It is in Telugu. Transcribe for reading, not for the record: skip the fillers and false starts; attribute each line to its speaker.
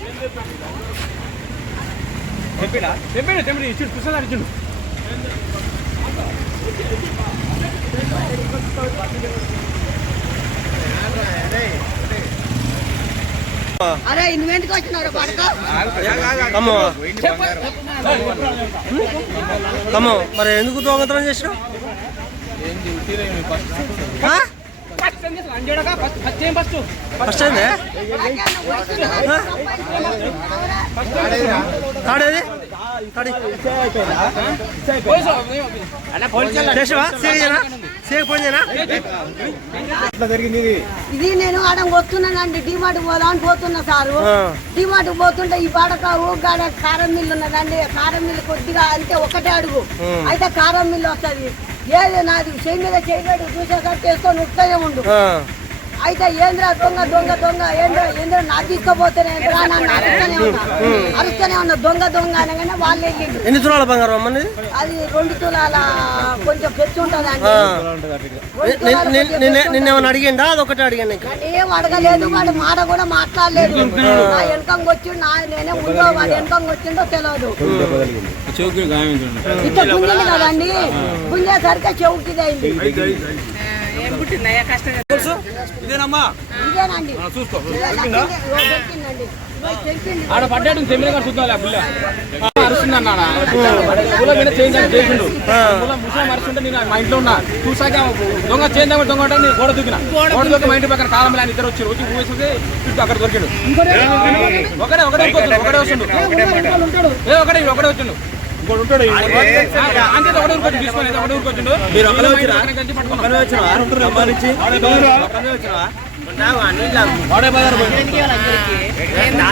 Speaker 1: తెంపిడి ఇచ్చుడు పుస్తకాలు ఇచ్చుడు.
Speaker 2: అరే ఇన్వెంట్కి వచ్చినారు
Speaker 3: మరి ఎందుకు దొంగతనం చేసినావు? ఫస్ట్ అయిందే తాడేది
Speaker 2: ఇది నేను ఆడ వస్తున్నానండి డిమార్ట్ పోదా అని పోతున్నా సారు. డిమార్ట్ పోతుంటే ఈ బాడకారు గాడ కారం మిల్లు ఉన్నదండి. కారం మిల్లు కొద్దిగా అంటే ఒకటే అడుగు అయితే కారం మిల్లు వస్తుంది. ఏది నాది చేయి మీద చేయలేడు చూసేసరికి చేసుకొని ఉత్తనే ఉండు. అయితే ఏంద్రా దొంగ దొంగ దొంగ ఏంద్ర నా తీసుకుపోతేనే అరుస్తూనే ఉన్నా దొంగ దొంగ అనగానే వాళ్ళు వెళ్ళిండు.
Speaker 3: ఎన్ని తులాల బంగారం అమ్మని?
Speaker 2: అది 2 తులాల కొంచెం పెచ్చు ఉంటుంది అండి.
Speaker 3: నిన్నేమన్నా అడిగిందా? అదొకటి అడిగాను.
Speaker 2: ఏం అడగలేదు. వాడు మాట కూడా మాట్లాడలేదు. నా వెనకంగా వచ్చిండు. నేనే ఉందో వాడు వెనకంగా వచ్చిండో తెలియదు. ఇట్లా గుంజింది కదండి. గుంజేసరికి చెవుకిది అయింది.
Speaker 1: ఇదేనమ్మా
Speaker 2: ఇదేనండి
Speaker 1: చూసుకో
Speaker 2: దొరికిందండి.
Speaker 1: ఆడ పడ్డాడు తెమ్మిన గారు చూద్దాం పిల్ల అరుస్తుంది అన్నాడా మీద చేంజ్ అని చేసిండు. ముసలం అరుస్తుంటే నేను మా ఇంట్లో ఉన్నా చూసాక దొంగ చేంజ్ దొంగ నేను గోడ దూకిన. గోడ దూకి మా ఇంటి పక్కన కాలంలో ఆయన ఇద్దరు వచ్చారు. వచ్చి ఊసేసి చుట్టూ అక్కడ దొరికాడు. ఒకడే వస్తుండు. ఒకడే వచ్చిండు. ఇంకోటి ఉంటాడు అంతే. ఒకటే ఊరికి తీసుకొని ఒకటే ఊరికి వచ్చిండు. మీరు ఒకటే వచ్చిన